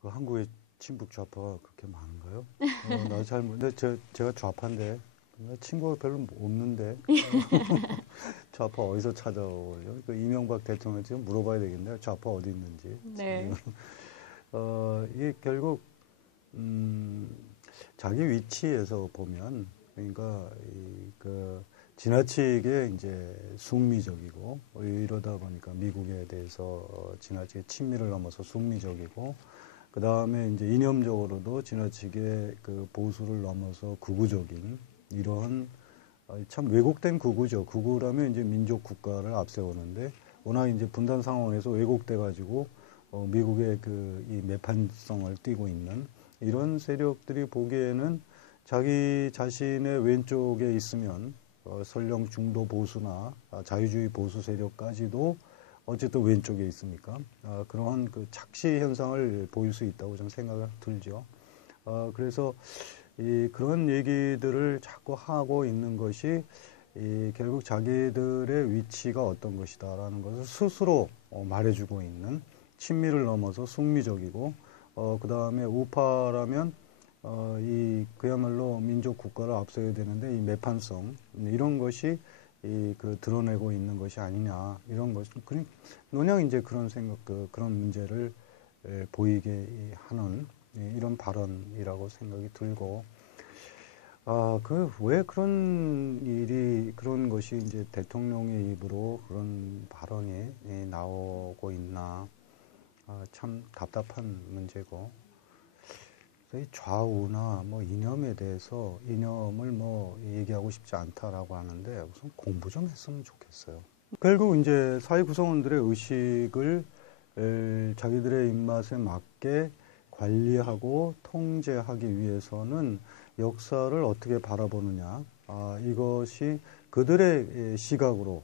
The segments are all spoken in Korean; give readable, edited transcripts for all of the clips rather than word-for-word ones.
그 한국에 친북 좌파가 그렇게 많은가요? 나 잘 모르는데 제가 좌파인데 친구가 별로 없는데 좌파 어디서 찾아오죠? 그 이명박 대통령 지금 물어봐야 되겠네요. 좌파 어디 있는지. 네. 이게 결국 자기 위치에서 보면 그러니까 그 지나치게 이제 숙미적이고 이러다 보니까 미국에 대해서 지나치게 친미를 넘어서 숙미적이고 그 다음에 이제 이념적으로도 지나치게 그 보수를 넘어서 극우적인 이러한 참 왜곡된 극우죠. 극우라면 이제 민족 국가를 앞세우는데 워낙 이제 분단 상황에서 왜곡돼 가지고 미국의 그 이 매판성을 띠고 있는 이런 세력들이 보기에는 자기 자신의 왼쪽에 있으면 설령 중도 보수나 자유주의 보수 세력까지도 어쨌든 왼쪽에 있으니까 그러한 그 착시 현상을 보일 수 있다고 좀 생각이 들죠. 그래서 그런 얘기들을 자꾸 하고 있는 것이 결국 자기들의 위치가 어떤 것이다라는 것을 스스로 말해주고 있는 친미를 넘어서 숙미적이고 그 다음에 우파라면 그야말로 민족 국가를 앞서야 되는데 이 매판성 이런 것이 그 드러내고 있는 것이 아니냐 이런 것 논영 이제 그런 생각 그런 문제를 보이게 하는 이런 발언이라고 생각이 들고 왜 그런 것이 이제 대통령의 입으로 그런 발언이 나오고 있나 참 답답한 문제고 이 좌우나 뭐 이념에 대해서 이념을 뭐 얘기하고 싶지 않다라고 하는데 우선 공부 좀 했으면 좋겠어요. 결국 이제 사회 구성원들의 의식을 자기들의 입맛에 맞게 관리하고 통제하기 위해서는 역사를 어떻게 바라보느냐 이것이 그들의 시각으로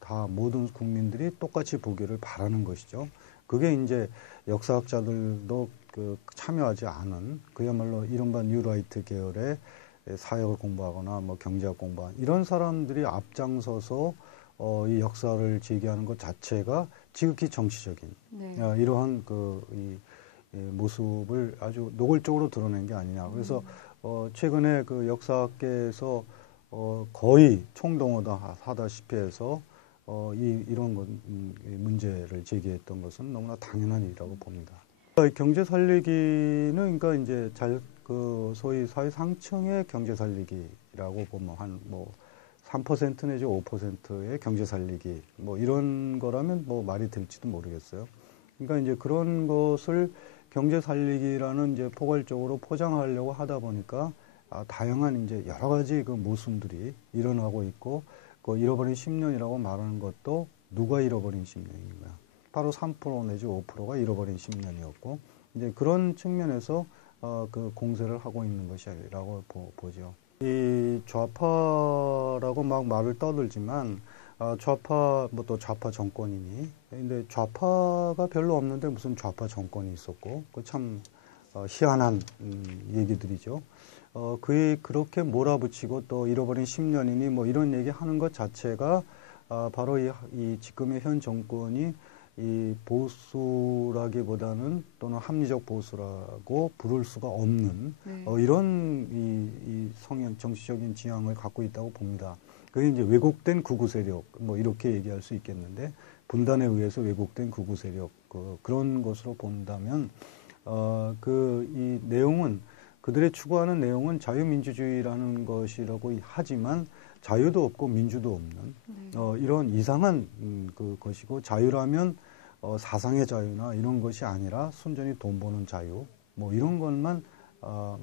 다 모든 국민들이 똑같이 보기를 바라는 것이죠. 그게 이제 역사학자들도 참여하지 않은 그야말로 이른바 뉴라이트 계열의 사역을 공부하거나 뭐 경제학 공부한 이런 사람들이 앞장서서 이 역사를 제기하는 것 자체가 지극히 정치적인 네. 이러한 이 모습을 아주 노골적으로 드러낸 게 아니냐. 그래서 최근에 그 역사학계에서 거의 총동원하다시피 해서 이런 문제를 제기했던 것은 너무나 당연한 일이라고 봅니다. 경제 살리기는 그러니까 이제 소위 사회 상층의 경제 살리기라고 보면 한 뭐 3% 내지 5%의 경제 살리기 뭐 이런 거라면 뭐 말이 될지도 모르겠어요. 그러니까 이제 그런 것을 경제 살리기라는 이제 포괄적으로 포장하려고 하다 보니까 다양한 이제 여러 가지 그 모순들이 일어나고 있고 그 잃어버린 10년이라고 말하는 것도 누가 잃어버린 10년인가? 바로 3% 내지 5%가 잃어버린 10년이었고 이제 그런 측면에서 그 공세를 하고 있는 것이라고 보죠. 이 좌파라고 막 말을 떠들지만 좌파 뭐 또 좌파 정권이니 근데 좌파가 별로 없는데 무슨 좌파 정권이 있었고 그 참 희한한 얘기들이죠. 그렇게 몰아붙이고 또 잃어버린 10년이니 뭐 이런 얘기 하는 것 자체가 바로 이 지금의 현 정권이 이 보수라기보다는 또는 합리적 보수라고 부를 수가 없는 네. 이런 이 성향 정치적인 지향을 갖고 있다고 봅니다. 그게 이제 왜곡된 극우 세력 뭐 이렇게 얘기할 수 있겠는데 분단에 의해서 왜곡된 극우 세력 그런 것으로 본다면 이 내용은 그들의 추구하는 내용은 자유민주주의라는 것이라고 하지만 자유도 없고 민주도 없는 이런 이상한 것이고 자유라면 사상의 자유나 이런 것이 아니라 순전히 돈 버는 자유 뭐 이런 것만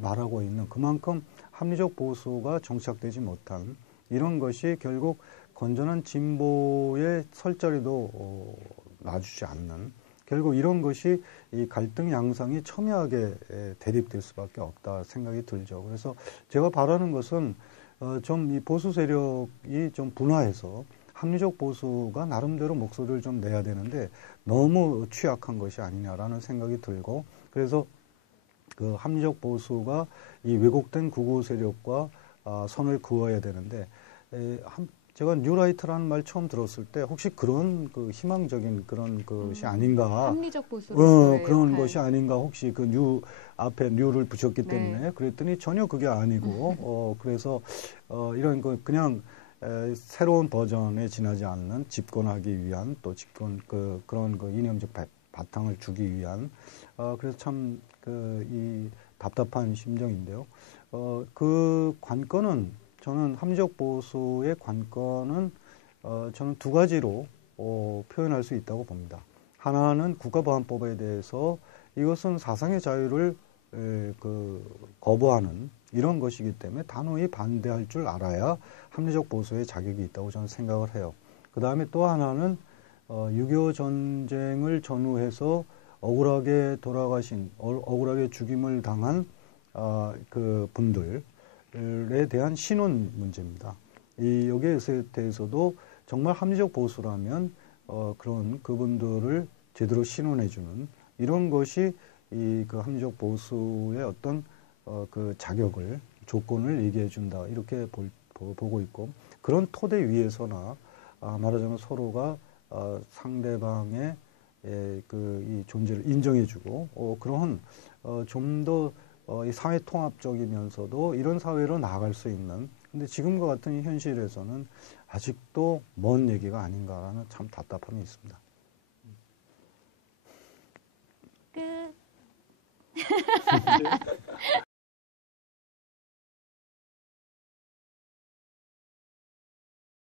말하고 있는 그만큼 합리적 보수가 정착되지 못한 이런 것이 결국 건전한 진보의 설자리도 놔주지 않는 결국 이런 것이 이 갈등 양상이 첨예하게 대립될 수밖에 없다 생각이 들죠. 그래서 제가 바라는 것은 좀 이 보수 세력이 좀 분화해서 합리적 보수가 나름대로 목소리를 좀 내야 되는데 너무 취약한 것이 아니냐라는 생각이 들고 그래서 그 합리적 보수가 이 왜곡된 극우 세력과 선을 그어야 되는데 제가 뉴라이트라는 말 처음 들었을 때 혹시 그런 그 희망적인 그런 것이 아닌가. 합리적 보수로서의 그런 역할. 것이 아닌가. 혹시 그 뉴 앞에 뉴를 붙였기 네. 때문에 그랬더니 전혀 그게 아니고 그래서 이런 거 그냥 새로운 버전에 지나지 않는 집권하기 위한 또 집권 그런 그 이념적 바탕을 주기 위한 그래서 참 이 답답한 심정인데요. 그 관건은 저는 합리적 보수의 관건은 저는 두 가지로 표현할 수 있다고 봅니다. 하나는 국가보안법에 대해서 이것은 사상의 자유를 거부하는 이런 것이기 때문에 단호히 반대할 줄 알아야 합리적 보수의 자격이 있다고 저는 생각을 해요. 그 다음에 또 하나는 6.25 전쟁을 전후해서 억울하게 돌아가신, 억울하게 죽임을 당한 그 분들에 대한 신원 문제입니다. 여기에 대해서도 정말 합리적 보수라면 그런 그분들을 제대로 신원해주는 이런 것이 그 합리적 보수의 어떤 그 자격을 조건을 얘기해준다 이렇게 보고 있고 그런 토대 위에서나 말하자면 서로가 상대방의 이 존재를 인정해주고 그런 좀 더 이 사회 통합적이면서도 이런 사회로 나아갈 수 있는 근데 지금과 같은 현실에서는 아직도 먼 얘기가 아닌가라는 참 답답함이 있습니다. 끝.